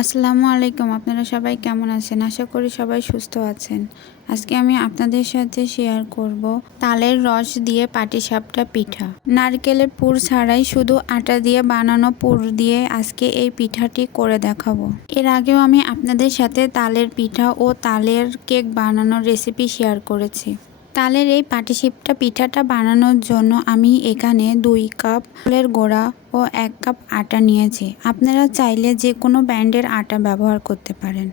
আসসালামু আলাইকুম। আপনারা সবাই কেমন আছেন? আশা করি সবাই সুস্থ আছেন। আজকে আমি আপনাদের সাথে শেয়ার করব তালের রস দিয়ে পাটিসাপটা পিঠা। নারকেলের পুর ছাড়াই শুধু আটা দিয়ে বানানো পুর দিয়ে আজকে এই পিঠাটি করে দেখাবো। এর আগেও আমি আপনাদের সাথে তালের পিঠা ও তালের কেক বানানোর রেসিপি শেয়ার করেছি। তালের এই পাটিসাপটা পিঠাটা বানানোর জন্য আমি এখানে 2 কাপ চালের গুঁড়া ও 1 কাপ আটা নিয়েছি। আপনারা চাইলে যে কোনো ব্র্যান্ডের আটা ব্যবহার করতে পারেন।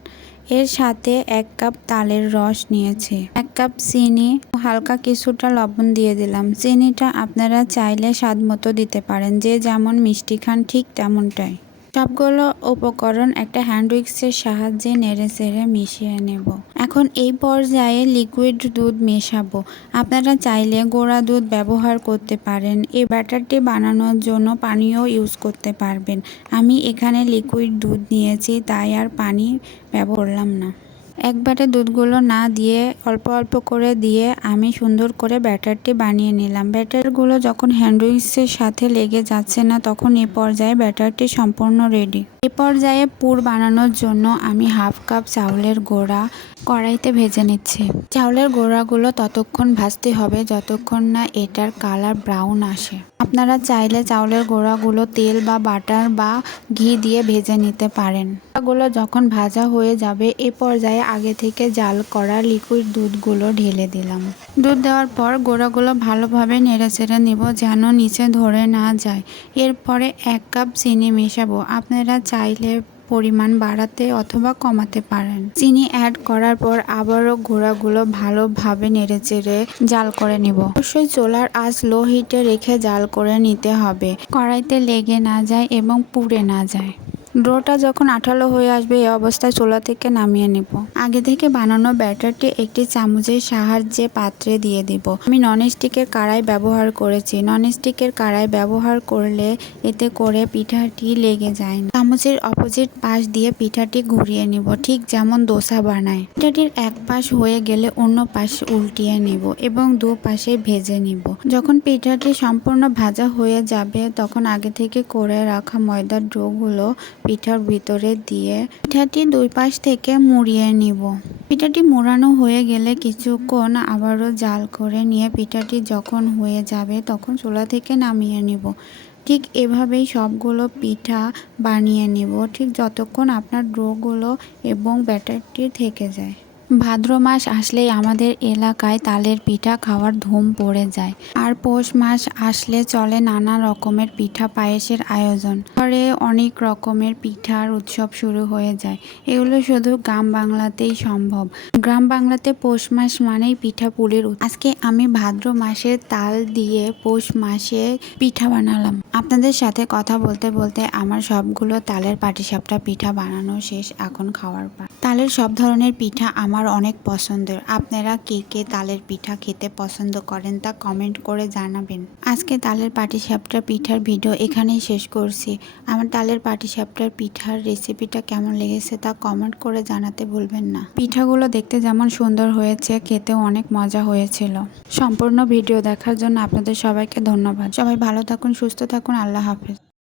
এর সাথে 1 কাপ তালের রস নিয়েছি, 1 কাপ চিনি ও হালকা কিছুটা লবণ দিয়ে দিলাম। চিনিটা আপনারা চাইলে স্বাদ মতো দিতে পারেন, যে যেমন মিষ্টি খান ঠিক তেমনটাই। সবগুলো উপকরণ একটা হ্যান্ড উইক্সের সাহায্যে নেড়েচেড়ে মিশিয়ে নেব। এখন এই পর্যায়ে লিকুইড দুধ মেশাবো। আপনারা চাইলে গুঁড়া দুধ ব্যবহার করতে পারেন। এই ব্যাটারটি বানানোর জন্য পানিও ইউজ করতে পারবেন। আমি এখানে লিকুইড দুধ নিয়েছি, তাই আর পানি ব্যবহার করলাম না। একবারে দুধগুলো না দিয়ে অল্প অল্প করে দিয়ে আমি সুন্দর করে ব্যাটারটি বানিয়ে নিলাম। ব্যাটারগুলো যখন হ্যান্ড উইক্সের সাথে লেগে যাচ্ছে না, তখন এই পর্যায়ে ব্যাটারটি সম্পূর্ণ রেডি। এ পর্যায়ে পুর বানানোর জন্য আমি 1/2 কাপ চাউলের গুঁড়া কড়াইতে ভেজে নিচ্ছি। চাউলের গুঁড়াগুলো ততক্ষণ ভাজতে হবে যতক্ষণ না এটার কালার ব্রাউন আসে। আপনারা চাইলে চাউলের গুঁড়াগুলো তেল বা বাটার বা ঘি দিয়ে ভেজে নিতে পারেন। গুলো যখন ভাজা হয়ে যাবে, এ পর্যায়ে আগে থেকে জাল করা লিকুইড দুধগুলো ঢেলে দিলাম। দুধ দেওয়ার পর গুঁড়াগুলো ভালোভাবে নেড়েচেড়ে নিব যেন নিচে ধরে না যায়। এরপরে 1 কাপ চিনি মেশাবো। আপনারা চাইলে পরিমাণ বাড়াতে অথবা কমাতে পারেন। চিনি অ্যাড করার পর আবারও গুঁড়াগুলো ভালোভাবে নেড়েচেড়ে জাল করে নিব। অবশ্যই চুলার আঁচ লো হিটে রেখে জাল করে নিতে হবে, কড়াইতে লেগে না যায় এবং পুড়ে না যায়। ডোটা যখন আঠালো হয়ে আসবে, এই অবস্থায় চুলা থেকে নামিয়ে নিব। আগে থেকে বানানো ব্যাটারটি একটি চামচের সাহায্যে পাত্রে দিয়ে দিব। আমি ননস্টিকের কড়াই ব্যবহার করেছি। ননস্টিকের কড়াই ব্যবহার করলে এতে করে পিঠাটি লেগে যায় না। চামচের অপোজিট পাশ দিয়ে পিঠাটি ঘুরিয়ে নিব, ঠিক যেমন দোসা বানায়। পিঠাটির এক পাশ হয়ে গেলে অন্য পাশ উল্টিয়ে নিব এবং দুপাশে ভেজে নিব। যখন পিঠাটি সম্পূর্ণ ভাজা হয়ে যাবে, তখন আগে থেকে করে রাখা ময়দার ডোগুলো পিঠার ভিতরে দিয়ে পিঠাটি 2 পাশ থেকে মুড়িয়ে নিব। পিঠাটি মোড়ানো হয়ে গেলে কিছুক্ষণ আবারও জাল করে নিয়ে পিঠাটি যখন হয়ে যাবে, তখন চুলা থেকে নামিয়ে নিব। ঠিক এভাবেই সবগুলো পিঠা বানিয়ে নিব, ঠিক যতক্ষণ আপনার ডোগুলো এবং ব্যাটারটি থেকে যায়। ভাদ্র মাস আসলেই আমাদের এলাকায় তালের পিঠা খাওয়ার ধুম পড়ে যায়। আর পৌষ মাস আসলে চলে নানা রকমের পিঠা পায়েসের আয়োজন। পরে অনেক রকমের পিঠার উৎসব শুরু হয়ে যায়। এগুলো শুধু গ্রাম বাংলাতেই সম্ভব। গ্রাম বাংলাতে পৌষ মাস মানেই পিঠা পুলির। আজকে আমি ভাদ্র মাসের তাল দিয়ে পৌষ মাসে পিঠা বানালাম। আপনাদের সাথে কথা বলতে বলতে আমার সবগুলো তালের পাটিসাপটা পিঠা বানানো শেষ। এখন খাওয়ার পালা। তালের সব ধরনের পিঠা আমার অনেক পছন্দের। আপনারা কে কে তালের পিঠা খেতে পছন্দ করেন তা কমেন্ট করে জানাবেন। আজকে তালের পাটিসাপটা পিঠার ভিডিও এখানেই শেষ করছি। আমার তালের পাটিসাপটার পিঠার রেসিপিটা কেমন লেগেছে তা কমেন্ট করে জানাতে ভুলবেন না। পিঠাগুলো দেখতে যেমন সুন্দর হয়েছে, খেতেও অনেক মজা হয়েছিল। সম্পূর্ণ ভিডিও দেখার জন্য আপনাদের সবাইকে ধন্যবাদ। সবাই ভালো থাকুন, সুস্থ থাকুন। আল্লাহ হাফেজ।